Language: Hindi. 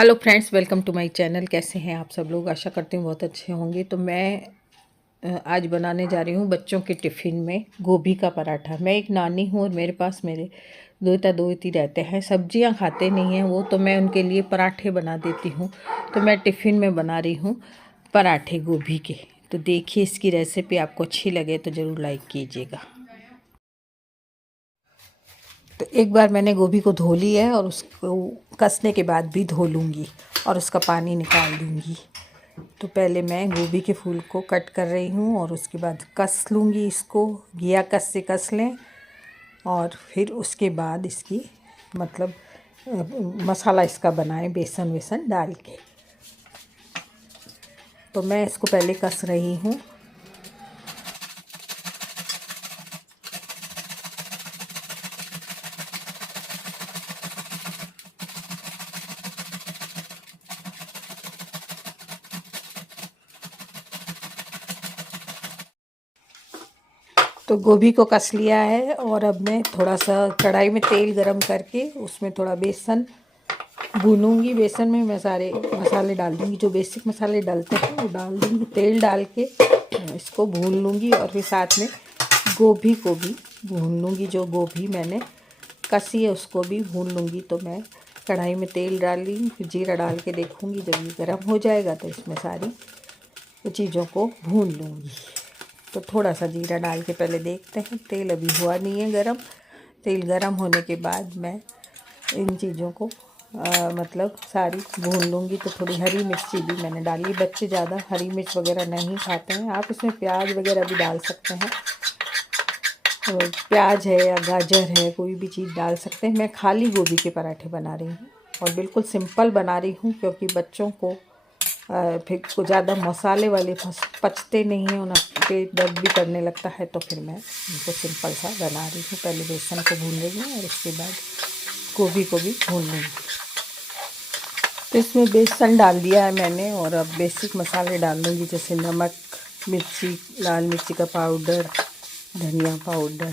Hello friends, welcome to my channel. कैसे हैं आप सब लोग? आशा करती हूँ बहुत अच्छे होंगे। तो मैं आज बनाने जा रही हूँ बच्चों के टिफ़िन में गोभी का पराठा। मैं एक नानी हूँ और मेरे पास मेरे दोती रहते हैं, सब्जियाँ खाते नहीं हैं वो, तो मैं उनके लिए पराठे बना देती हूँ। तो मैं टिफ़िन में बना रही हूँ पराठे गोभी के। तो देखिए, इसकी रेसिपी आपको अच्छी लगे तो ज़रूर लाइक कीजिएगा। तो एक बार मैंने गोभी को धो ली है और उसको कसने के बाद भी धो लूँगी और उसका पानी निकाल दूँगी। तो पहले मैं गोभी के फूल को कट कर रही हूँ और उसके बाद कस लूँगी इसको। घिया कस से कस लें और फिर उसके बाद इसकी मतलब मसाला इसका बनाएं बेसन वेसन डाल के। तो मैं इसको पहले कस रही हूँ। तो गोभी को कस लिया है और अब मैं थोड़ा सा कढ़ाई में तेल गरम करके उसमें थोड़ा बेसन भूनूंगी। बेसन में मैं सारे मसाले डाल दूँगी, जो बेसिक मसाले डालते हैं वो डाल दूँगी। तेल डाल के इसको भून लूँगी और फिर साथ में गोभी को भी भून लूँगी। जो गोभी मैंने कसी है उसको भी भून लूँगी। तो मैं कढ़ाई में तेल डाली, फिर जीरा डाल के देखूँगी। जब ये गर्म हो जाएगा तो इसमें सारी चीज़ों को भून लूँगी। तो थोड़ा सा जीरा डाल के पहले देखते हैं। तेल अभी हुआ नहीं है गरम। तेल गरम होने के बाद मैं इन चीज़ों को मतलब सारी भून लूँगी। तो थोड़ी हरी मिर्ची भी मैंने डाली। बच्चे ज़्यादा हरी मिर्च वगैरह नहीं खाते हैं। आप इसमें प्याज वगैरह भी डाल सकते हैं। तो प्याज है या गाजर है, कोई भी चीज़ डाल सकते हैं। मैं खाली गोभी के पराठे बना रही हूँ और बिल्कुल सिंपल बना रही हूँ, क्योंकि बच्चों को फिर को ज़्यादा मसाले वाले पचते नहीं हैं, उन्हें पेट दर्द भी करने लगता है। तो फिर मैं उनको सिंपल सा बना रही हूँ। पहले बेसन को भून रही हूँ और उसके बाद गोभी को भी भून लूँगी। तो इसमें बेसन डाल दिया है मैंने और अब बेसिक मसाले डाल दूँगी, जैसे नमक, मिर्ची, लाल मिर्ची का पाउडर, धनिया पाउडर,